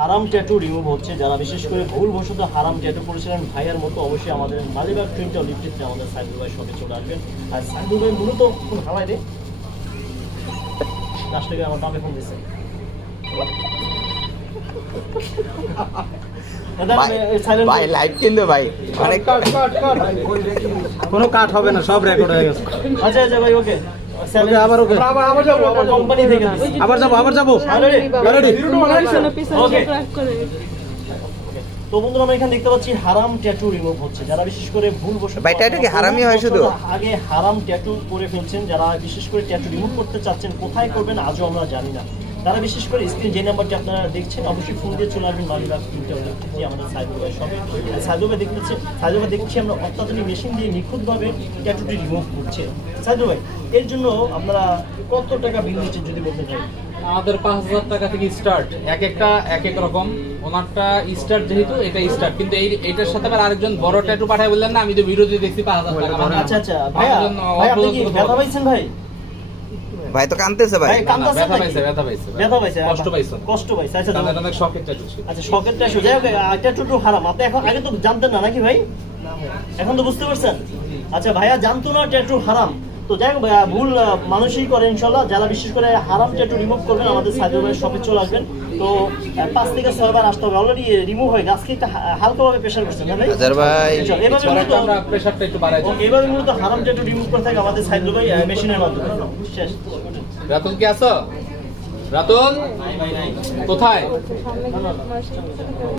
হারাম tattoo remove হচ্ছে। যারা বিশেষ করে ভুলবশত হারাম ট্যাটু করেছিলেন ভাইয়ার মতো, অবশ্যই আমাদের মালিবাগ প্রিন্টার লিফটেতে আমাদের সাইদুল ভাই সঙ্গে চলে আসবেন। আর সাইদুল ভাই মূলত কোন হালাই রে লাস্টে আমার বাপে ফোন দিচ্ছে। ভাই লাইভ কিন্তু ভাই অনেক কোনো কাট হবে না, সব রেকর্ড হয়ে গেছে। আচ্ছা আচ্ছা ভাই, ওকে আবার ওকে আবার যাবো কোম্পানি থেকে আবার যাবো ওকে। তো বন্ধুরা, আমরা এখানে দেখতে পাচ্ছি হারাম ট্যাটু রিমুভ হচ্ছে। যারা বিশেষ করে ভুলবশত ভাই, ট্যাটু কি হারামই হয় শুধু? আগে হারাম ট্যাটু করে ফেলছেন, যারা বিশেষ করে ট্যাটু রিমুভ করতে চাচ্ছেন, কোথায় করবেন আজও আমরা জানি না। তারা বিশেষ করে স্ক্রিন যে নাম্বারটি আপনারা দেখছেন, অবশ্যই ফোন দিয়ে চলে আসবেন মালিবাগ প্রিন্টার লিফটেতে আমাদের সাইদুল ভাই সঙ্গে। সাইদুল ভাই দেখছি আমরা অত্যাধুনিক মেশিন দিয়ে নিখুঁতভাবে ট্যাটুটি রিমুভ করছে। সাইদুল ভাই, এর জন্য আপনারা কত টাকা বিল দিচ্ছেন যদি বলতে চাই? আমাদের 5,000 টাকা থেকে স্টার্ট, এক একটা এক এক রকম। ওনারটা স্টার্ট, যেহেতু এটা স্টার্ট, কিন্তু এইটার সাথে আবার আরেকজন বড় ট্যাটু পাঠায় বললেন না, আমি তো ভিডিওতে দেখছি 5,000 টাকা। আচ্ছা আচ্ছা ভাইয়া, ভাই আপনি কি ব্যথা পাইছেন ভাই? ভাই তো কাঁদতেছে ভাই। কাঁদতেছেন নাকি? ব্যথা পাইছে। কষ্ট পাইছে। কষ্ট পাইছে। আচ্ছা তাহলে অনেক শখের ট্যাটু ছিল। আচ্ছা, শখের ট্যাটু। যাই হোক, ট্যাটু তো হারাম। আপনি এখন আগে তো জানতেন না নাকি ভাই? এখন তো বুঝতে পারছেন? আচ্ছা ভাইয়া জানতো না ট্যাটু হারাম। তো যাই হোক, ভুল মানুষই করে ইনশাল্লাহ। যারা বিশেষ করে হারাম ট্যাটু রিমুভ করবেন, আমাদের সাইদুল ভাইয়ের শপে চলে আসবেন। তো 5 থেকে 6 বার আসতে হবে। অলরেডি রিমুভ হয়ে আজকে একটা হালকাভাবে প্রেশার করছেন না ভাই? হাজার ভাই এভাবে মূলত আমরা প্রেসারটা একটু বাড়াই দিই। এভাবে মূলত হারাম ট্যাটু রিমুভ করে থাকে আমাদের সাইদুল ভাই মেশিনের মাধ্যমে। শেষ। রাতুল কি আছো? রাতুল কোথায়?